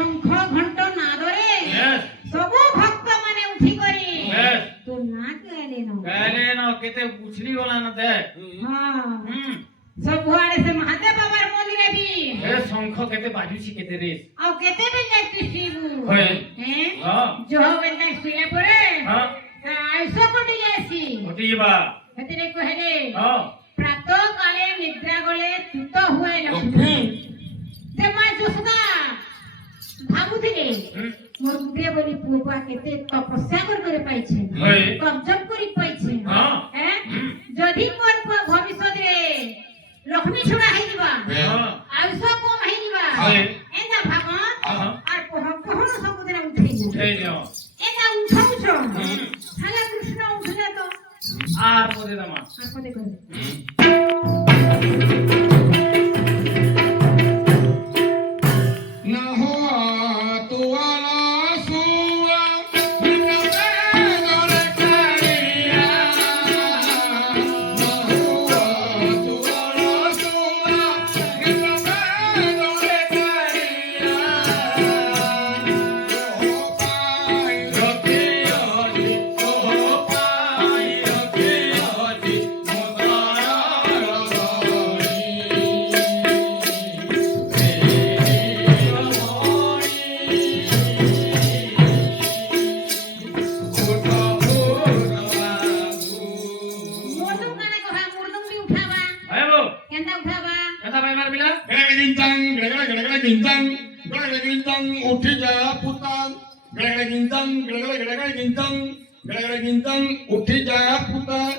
শঙ্খ ঘণ্ট নাদরে সবু ভক্ত মানে উঠি করি তো না कहले न केते उछली वाला न दे हां सब हुआड़े से महादेव बाबार मंदिर भी ए शंख केते बाजुची केते रे और केते भी जाती शिबू होय हैं हां जो बेटा सुया पड़े हां आइसो कोटी जासी कोटी बा हेतरे कहले हां प्रातः काले निद्रा गले तुत हुए लक्ष्मी ते माय जोसदा भाबुथिले मोर गुडे बोली पुआ केते तपस्या कर पाइछे होय कब्जब करी पाइछे हां हैं जदी मोर भविष्य रे लक्ष्मी छुड़ा है दिबा हां आइसो को है दिबा होय एंदा भगवान हां आर कोहन सब दिन उठे दियो एंदा उठो थाला कृष्ण उठले तो आर मोदे दमा आर पदे करे उठी जा पुतान गड़गड़ गिंतन उठी जा पुतान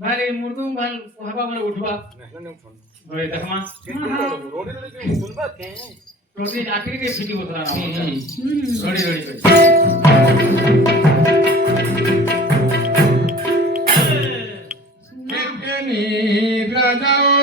भाई मुर्दुम भाल हवा माने उठवा होय देखमा रोटी आखिरी के फिटी होतरा ना रोड़ी रोड़ी केनी राजाओ